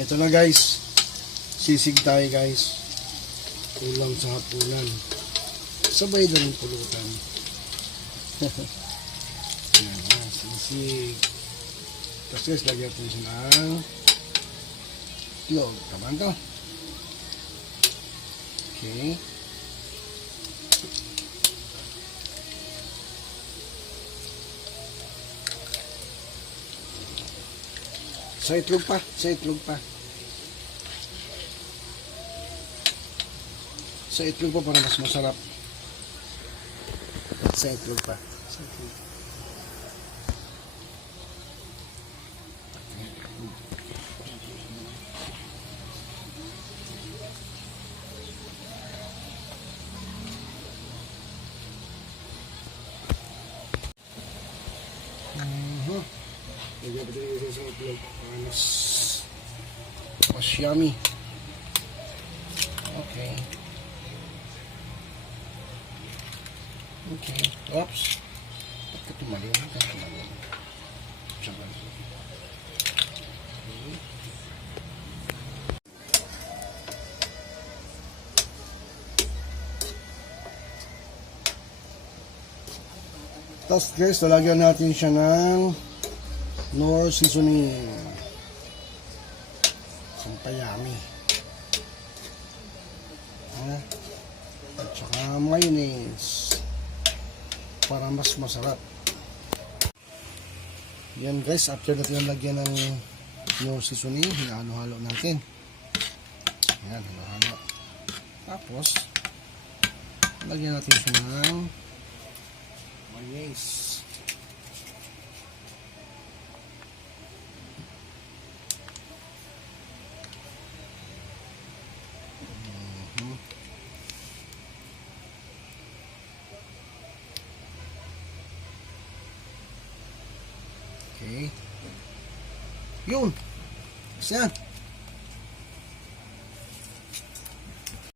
Ito na guys. Sisig tayo guys. Ulam sa hapunan. Sabay na rin pulutan. Yan na, sisig. Tapos guys, lagyan natin siya ng itlog. Tama to. Okay. Sa itlog pa, sa itlog pa. Sa itlog pa para mas masarap. Sa itlog pa. Sa itlog. Mhm. Lagyan pa din sa itlog mas mas yummy. Okay. Okay. Oops. Ba't ka tumalim? Ba't ka tumalim? Sabay. Okay. Tapos guys, lalagyan natin siya ng nor seasoning. Sampayami. Ha? At saka mayonnaise. Para mas masarap. Yan guys, after natin lagyan ng nor seasoning, hinahalo-halo natin. Yan, halo-halo. Tapos, lagyan natin siya ng mayonnaise. Mhm. Okay. Yun. Isa.